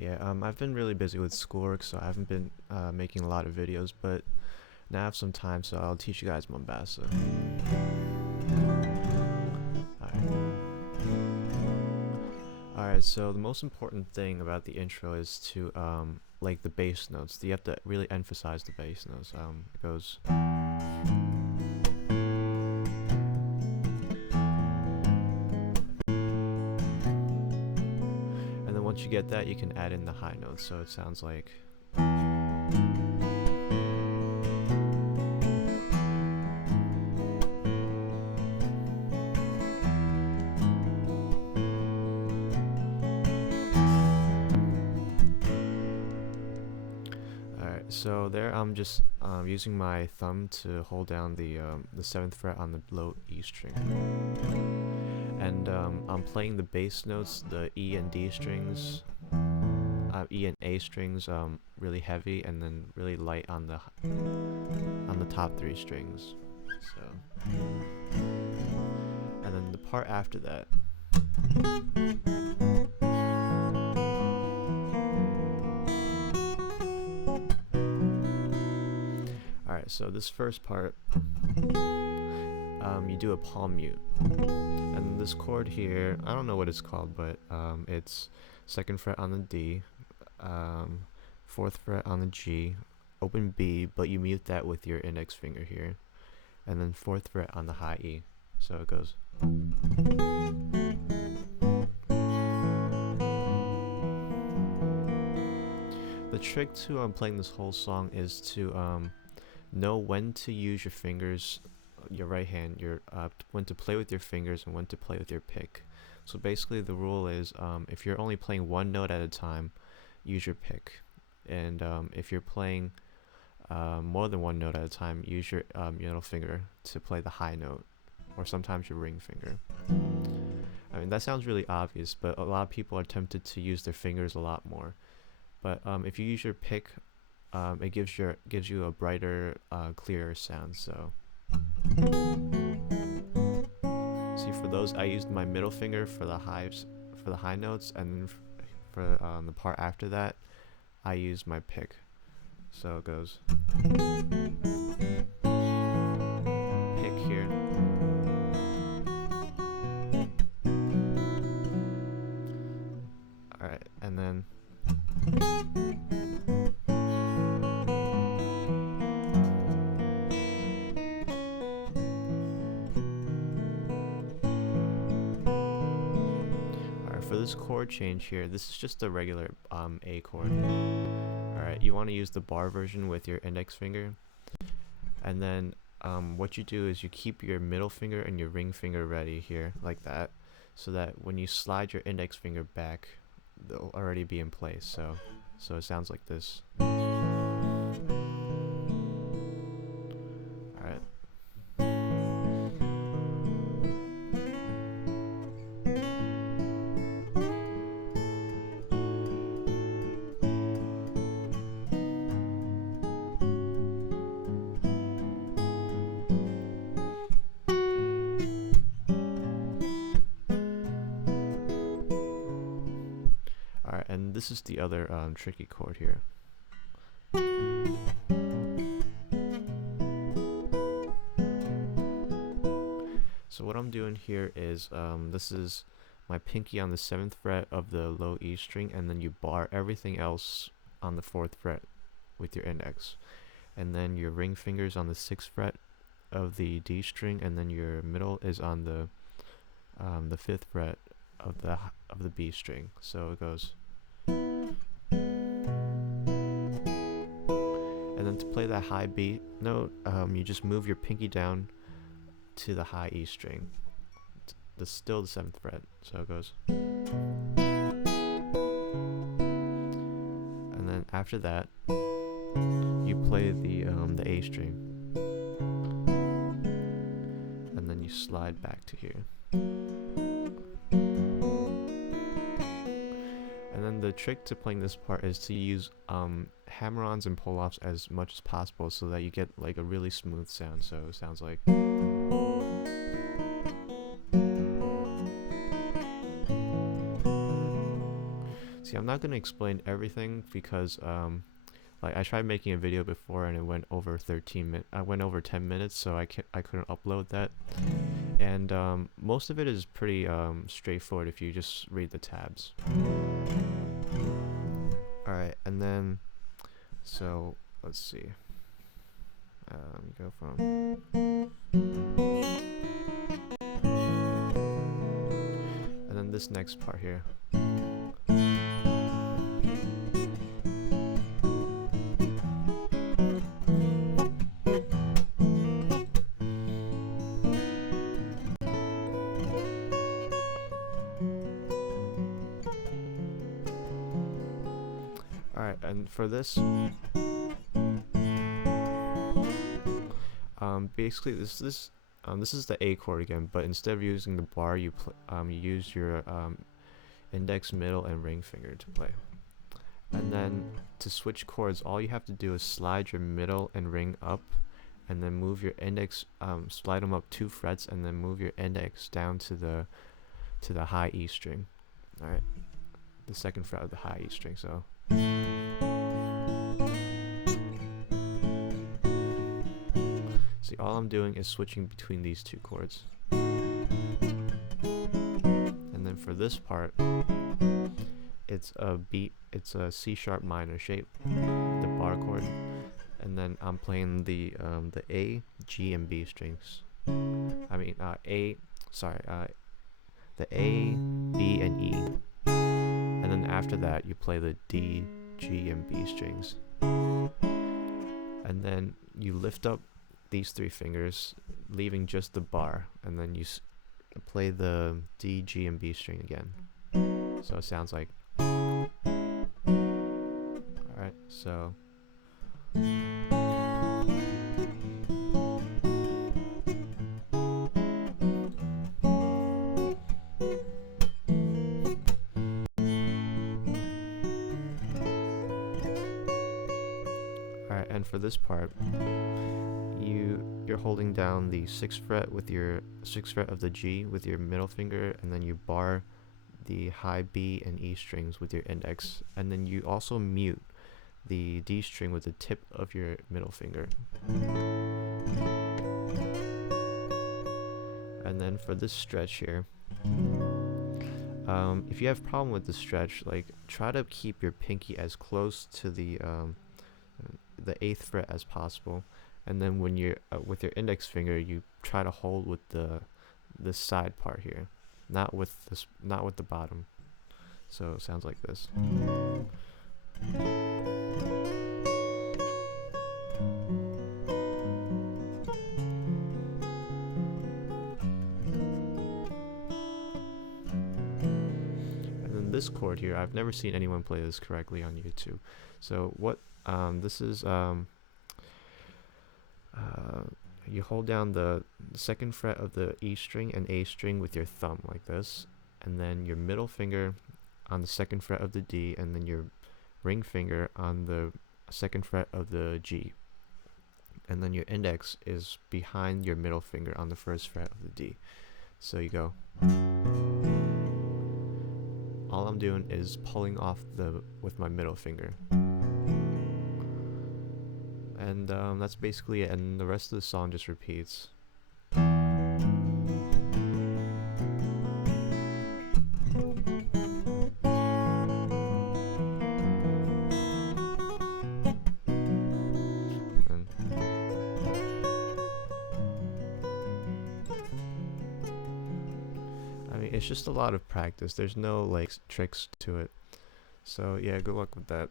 Yeah, I've been really busy with schoolwork, so I haven't been making a lot of videos, but now I have some time, so I'll teach you guys Mombasa. Alright. Alright, so the most important thing about the intro is to, like the bass notes. You have to really emphasize the bass notes. It goes... And then once you get that, you can add in the high notes, so it sounds like... Alright, so there I'm just using my thumb to hold down the 7th fret on the low E string. And I'm playing the bass notes, the E and D strings, E and A strings really heavy, and then really light on the top 3 strings. So, and then the part after that. Alright, so this first part, you do a palm mute. And this chord here, I don't know what it's called, but it's 2nd fret on the D, 4th fret on the G, open B, but you mute that with your index finger here, and then 4th fret on the high E. So it goes. The trick to playing this whole song is to know when to use your fingers, your right hand, when to play with your fingers and when to play with your pick. So basically the rule is if you're only playing one note at a time, use your pick, and if you're playing more than one note at a time, use your middle finger to play the high note, or sometimes your ring finger. I mean, that sounds really obvious, but a lot of people are tempted to use their fingers a lot more. But if you use your pick, it gives you a brighter, clearer sound. So see, for those, I used my middle finger for the high notes, and then for the part after that, I used my pick. So it goes pick here. Alright, and then for this chord change here, this is just a regular A chord. Alright, you want to use the bar version with your index finger, and then what you do is you keep your middle finger and your ring finger ready here, like that, so that when you slide your index finger back, they'll already be in place. So it sounds like this. Alright. Alright, and this is the other tricky chord here. So what I'm doing here is, this is my pinky on the 7th fret of the low E string, and then you bar everything else on the 4th fret with your index. And then your ring fingers on the 6th fret of the D string, and then your middle is on the 5th fret of the B string. So it goes. And then to play that high B note, you just move your pinky down to the high E string. Still the 7th fret. So it goes. And then after that, you play the A string, and then you slide back to here. And then the trick to playing this part is to use hammer-ons and pull-offs as much as possible, so that you get like a really smooth sound. So it sounds like. See, I'm not gonna explain everything because like I tried making a video before and it went over 13 minutes. I went over 10 minutes, so I couldn't upload that. And most of it is pretty straightforward if you just read the tabs. All right, and then so let's see. Go from. And then this next part here. Alright, and for this, basically this is the A chord again, but instead of using the bar, you use your index, middle, and ring finger to play. And then to switch chords, all you have to do is slide your middle and ring up, and then move your index, slide them up 2 frets, and then move your index down to the high E string. All right, the 2nd fret of the high E string. So. See, all I'm doing is switching between these 2 chords. And then for this part, it's a C sharp minor shape, the bar chord, and then I'm playing the A, G, and B strings. I mean the A, B, and E, and then after that you play the D, G, and B strings, and then you lift up these 3 fingers, leaving just the bar, and then you play the D, G, and B string again. So it sounds like. Alright, so. Alright, and for this part, you're holding down the 6th fret with your 6th fret of the G with your middle finger, and then you bar the high B and E strings with your index, and then you also mute the D string with the tip of your middle finger. And then for this stretch here, if you have a problem with the stretch, like try to keep your pinky as close to the 8th fret as possible. And then when you're with your index finger, you try to hold with this side part here, not with the bottom. So it sounds like this. And then this chord here, I've never seen anyone play this correctly on YouTube. So what this is. You hold down the 2nd fret of the E string and A string with your thumb like this, and then your middle finger on the 2nd fret of the D, and then your ring finger on the 2nd fret of the G, and then your index is behind your middle finger on the 1st fret of the D. So you go. All I'm doing is pulling off with my middle finger. And that's basically it, and the rest of the song just repeats. I mean, it's just a lot of practice. There's no like tricks to it. So yeah, good luck with that.